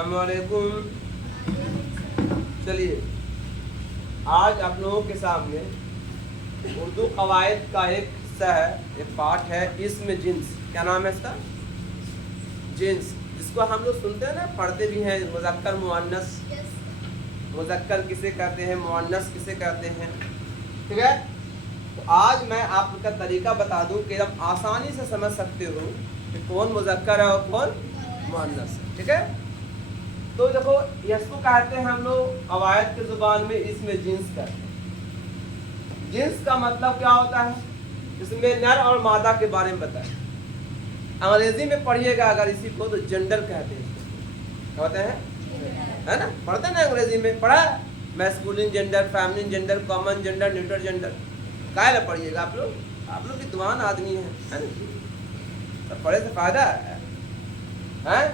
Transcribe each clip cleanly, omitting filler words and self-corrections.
अस्सलाम वालेकुम। चलिए आज आप लोगों के सामने उर्दू कवायद का एक हिस्सा है, एक पार्ट है इसमें जिन्स। क्या नाम है इसका? जिन्स, जिसको हम लोग सुनते हैं ना, पढ़ते भी हैं। मुज़क्कर मुअन्नस, मुज़क्कर किसे कहते हैं, मुअन्नस किसे कहते हैं, ठीक है। तो आज मैं आपका तरीका बता दूं कि आप आसानी से समझ सकते हो कि कौन मुज़क्कर है और कौन मुअन्नस है, ठीक है। तो देखो, इसको कहते हैं हम लोग कवायद की ज़ुबान में इसमें जिन्स कहते हैं। जिन्स का मतलब क्या होता है? इसमें नर और मादा के बारे में बताएं। अंग्रेजी में पढ़िएगा अगर इसी को तो जेंडर कहते हैं। क्या होते हैं? है ना, पढ़ते हैं ना अंग्रेजी में, पढ़ा masculine gender, feminine gender, common gender, neutral gender. काहे ला पढ़िएगा आप लोग विद्वान आदमी हैं, है ना, तो पढ़े से फायदा है।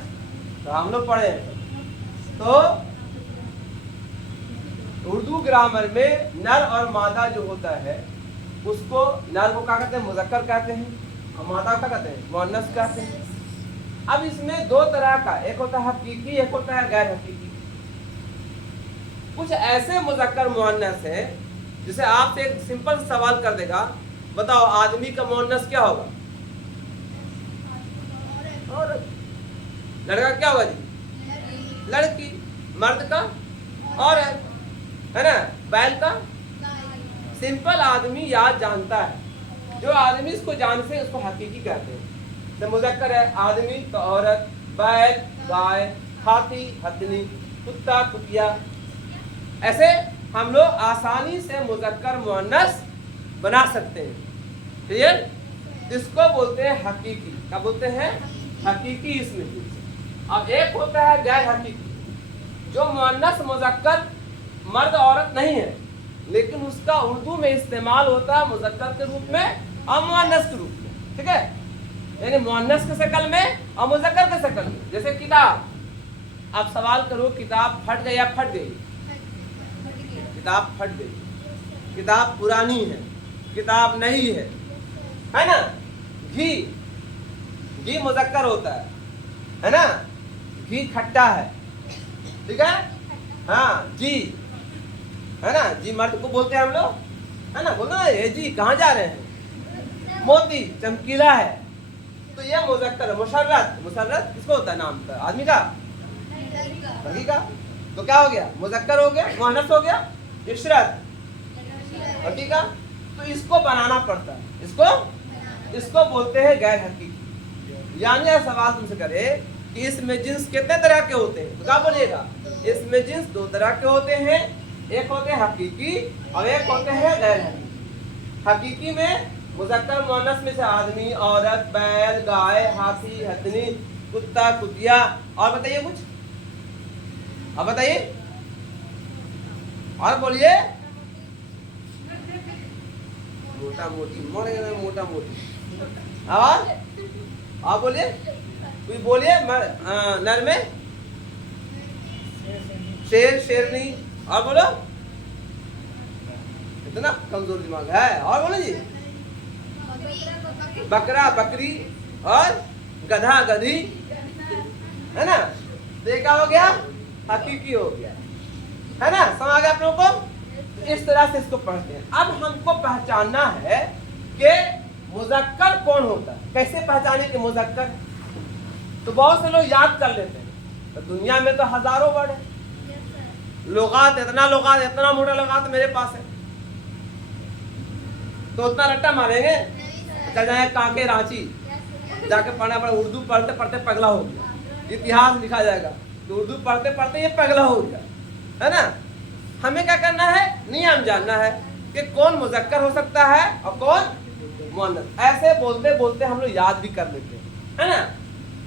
तो हम लोग पढ़े हैं। तो उर्दू ग्रामर में नर और मादा जो होता है उसको, नर को क्या कहते हैं? मुज़क्कर कहते हैं, और मादा क्या कहते हैं? मुअन्नस कहते हैं। अब इसमें दो तरह का, एक होता है हकीकी, एक होता है गैर हकीकी। कुछ ऐसे मुज़क्कर मुअन्नस है जिसे आपसे एक सिंपल सवाल कर देगा, बताओ आदमी का मुअन्नस क्या होगा? औरत। लड़का क्या होगा जी? लड़की। मर्द का? औरत, है ना। बैल का? सिंपल आदमी याद जानता है। जो आदमी इसको जानते हैं उसको हकीकी कहते हैं। तो मुज़क्कर है आदमी तो औरत, बैल गाय, हाथी हथनी, कुत्ता कुतिया। ऐसे हम लोग आसानी से मुज़क्कर मुअन्नस बना सकते हैं, क्लियर। इसको बोलते हैं हकीकी। क्या बोलते हैं? हकीकी। इसमें अब एक होता है गैर हकीकी, जो मुअन्नस मुज़क्कर मर्द औरत नहीं है, लेकिन उसका उर्दू में इस्तेमाल होता है मुज़क्कर के रूप में और मुअन्नस के रूप में, ठीक है। यानी मुअन्नस के शक्ल में और मुज़क्कर के शक्ल में। जैसे किताब, आप सवाल करो किताब फट गई या फट गई? किताब फट गई। किताब पुरानी है, किताब नई है ना। घी, घी मुज़क्कर होता है ना। घी खट्टा है, ठीक है। हाँ, जी, है ना, जी मर्द को बोलते हैं हम लोग, है ना। बोलो ना, ये जी कहाँ जा रहे हैं? मोती चमकीला है, तो ये मुज़क्कर है। मुशर्रत, मुशर्रत किसको होता है? नाम का, आदमी का, लड़की का। तो क्या हो गया? मुज़क्कर हो गया, मुअन्नस हो गया। इशरत, लड़की का। तो इसको बनाना पड़ता है, इसको बोलते हैं गैर हकीकी। यानी यह सवाल तुमसे करे कि इसमें जिन्स कितने तरह के होते हैं, तो क्या बोलिएगा? इसमें जिन्स दो तरह के होते हैं, एक होते हैं हकीकी और एक होते हैं गैर हकीकी। हकीकी में मुज़क्कर मुअन्नस में से आदमी, औरत, बैल, गाय, हाथी हथनी, कुत्ता कुतिया। और बताइए कुछ, अब बताइए, और बोलिए। मोटा मोटी, मोटा मोटी। और आप बोलिए, कोई बोलिए। नर में शेर शेरनी। और बोलो, इतना कमजोर दिमाग है। और बोलो जी। बकरा बकरी और गधा गधी, है ना। तो ये क्या हो गया? हकीकी हो गया, है ना। समझ आ गया आप लोगों को? इस तरह से इसको पढ़ते हैं। अब हमको पहचानना है कि मुज़क्कर कौन होता है। कैसे पहचाने कि मुज़क्कर? तो बहुत से लोग याद कर लेते हैं। तो दुनिया में तो हजारों वर्ड है, लुगात, इतना मोटा लुगात मेरे पास है, तो उतना रट्टा मारेंगे? चल जाए कांके रांची, जाके पढ़ना पड़ा। उर्दू पढ़ते पढ़ते पगला हो गया, इतिहास लिखा जाएगा तो उर्दू पढ़ते पढ़ते ये पगला हो गया, है ना। हमें क्या करना है? नियम जानना है कि कौन मुज़क्कर हो सकता है और कौन मुअन्नस। ऐसे बोलते बोलते हम लोग याद भी कर लेते हैं, है ना।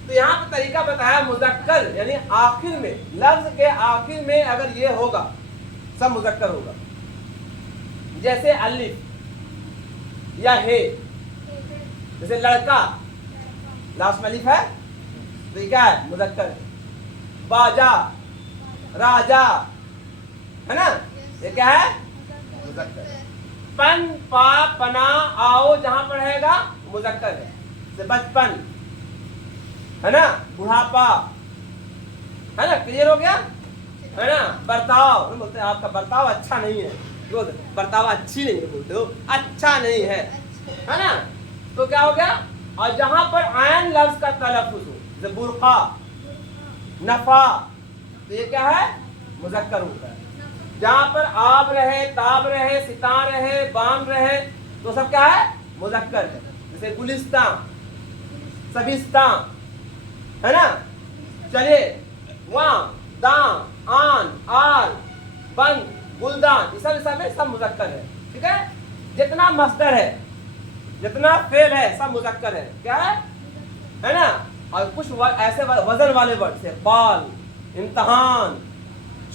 तो यहाँ पे तरीका बताया, मुज़क्कर यानी आखिर में, लफ्ज के आखिर में अगर ये होगा सब मुज़क्कर होगा। जैसे अलिफ या हे, जैसे लड़का लास्ट में अलिफ है तो ये क्या है? मुज़क्कर है। बाजा, राजा, है ना, ये क्या है? मुज़क्कर। पन, पा, पना, आओ जहां पढ़ेगा मुज़क्कर है। बचपन, है ना, बुढ़ापा, है ना, क्लियर हो गया है ना। बर्ताव बोलते हैं आपका बर्ताव अच्छा नहीं है, बोलते बर्ताव अच्छी नहीं है, बोलते हो अच्छा नहीं है ना। तो क्या हो गया, और जहां पर आयन लफ्ज का तलफ्फुज हो जैसे बुरका, नफा, तो ये क्या है, मुज़क्कर होता है। जहां पर आब रहे, ताब रहे, सिता रहे, बाम रहे, तो सब क्या है, मुज़क्कर है। जैसे गुलिस्तान, सबिस्तान, है ना। चलिए वहाँ दान, आन, आल, बंद, गुलदान, ये सब मुज़क्कर है, ठीक है। जितना मस्दर है, जितना फेल है, सब मुज़क्कर है, क्या है ना। और कुछ ऐसे वजन वाले वर्ड से बाल, इम्तहान,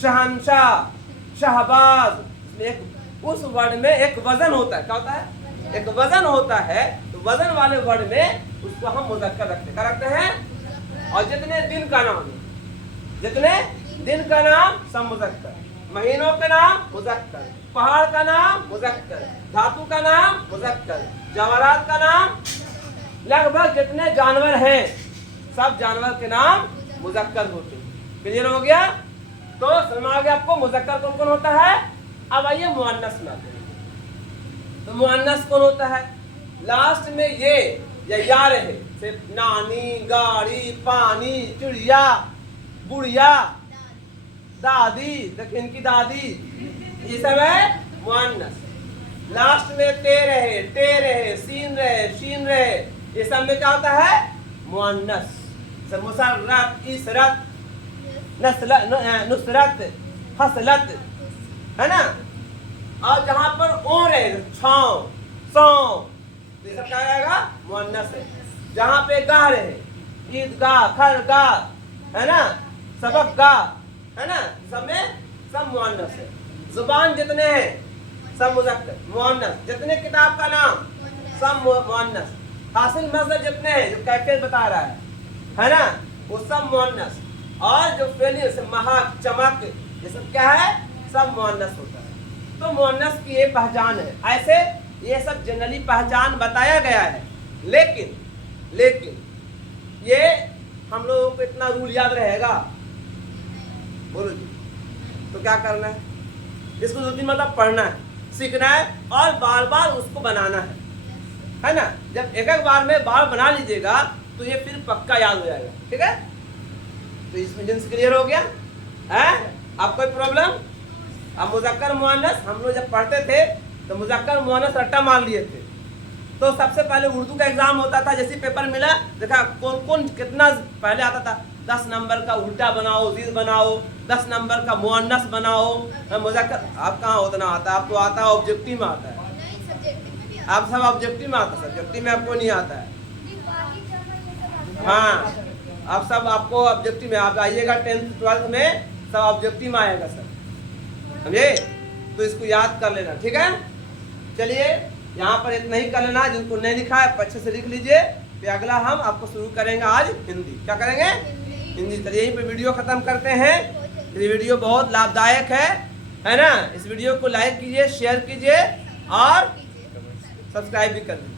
शहनशाह, शहबाज, एक उस वर्ड में एक वजन होता है, क्या होता है, एक वजन होता है। तो वजन वाले वर्ड में उसको हम मुज़क्कर रखते हैं। और जितने दिन का नाम है, जितने दिन का नाम सब मुज़क्कर, महीनों का नाम मुज़क्कर, पहाड़ का नाम मुज़क्कर, धातु का नाम मुज़क्कर, जवाहरात का नाम, लगभग जितने जानवर हैं सब जानवर के नाम मुज़क्कर होते हैं। क्लियर हो गया। तो समझ आ गया आपको मुज़क्कर कौन कौन होता है। अब आइए मुअन्नस में आते हैं। तो मुअन्नस कौन होता है, लास्ट में ये या रहे, सिर्फ नानी, गाड़ी, पानी, चिड़िया, बुढ़िया, दादी, देखिए इनकी दादी, ये सब है मुअन्नस। लास्ट में ते रहे, सीन रहे, शीन रहे, ये सब में क्या होता है, मुअन्नस। मुसर्रत, इसरत, नुसरत, हसलत, है ना। और जहां पर ओ रहे, छाँव, सौं, ये सब क्या आएगा, मुअन्नस है। जहां पे गाह रहे, ईदगाह, खरगाह, है ना, सबकगाह, है ना, सब में सब मुअन्नस है। जुबान जितने हैं सब मुज़क्कर, मुअन्नस। जितने किताब का नाम सब मुअन्नस। हासिल मज़हब जितने हैं, जो कैफियत बता रहा है ना, वो सब मुअन्नस। और जो फेलियर से महक, चमक, ये सब क्या है, सब मुअन्नस होता है। तो मुअन्नस की ये पहचान है। ऐसे ये सब जनरली पहचान बताया गया है, लेकिन ये हम लोगों को इतना रूल याद रहेगा, बोलो जी, तो क्या करना है, इसको 2-3 मतलब पढ़ना है, सीखना है और बार बार उसको बनाना है ना। जब एक बार में बार बना लीजिएगा तो ये फिर पक्का याद हो जाएगा, ठीक है। तो इसमें जिन्स क्लियर हो गया है। अब कोई प्रॉब्लम। अब मुज़क्कर मुअन्नस हम लोग जब पढ़ते थे तो मुज़क्कर मुअन्नस रट्टा मार लिए थे। तो सबसे पहले उर्दू का एग्जाम होता था, जैसे पेपर मिला देखा कौन कौन कितना पहले आता था, 10 नंबर का उल्टा बनाओ, जीज बनाओ, 10 नंबर का मुअन्नस बनाओ, मुज़क्कर। आप कहाँ उतना आता है, आपको आता है ऑब्जेक्टिव में आता है, आप सब ऑब्जेक्टिव में आता है, सब्जेक्टिव में आपको नहीं आता है। हाँ, आप सब आपको ऑब्जेक्टिव में, आप आइएगा 10th 12th में सब ऑब्जेक्टिव में आएगा सर, समझे। तो इसको याद कर लेना, ठीक है। चलिए यहाँ पर इतना ही कर लेना, जिनको नहीं लिखा है अच्छे से लिख लीजिए। फिर अगला हम आपको शुरू करेंगे आज हिंदी। क्या करेंगे, हिंदी। चलिए यहीं पे वीडियो खत्म करते हैं। ये वीडियो बहुत लाभदायक है ना। इस वीडियो को लाइक कीजिए, शेयर कीजिए और सब्सक्राइब भी कर दीजिए।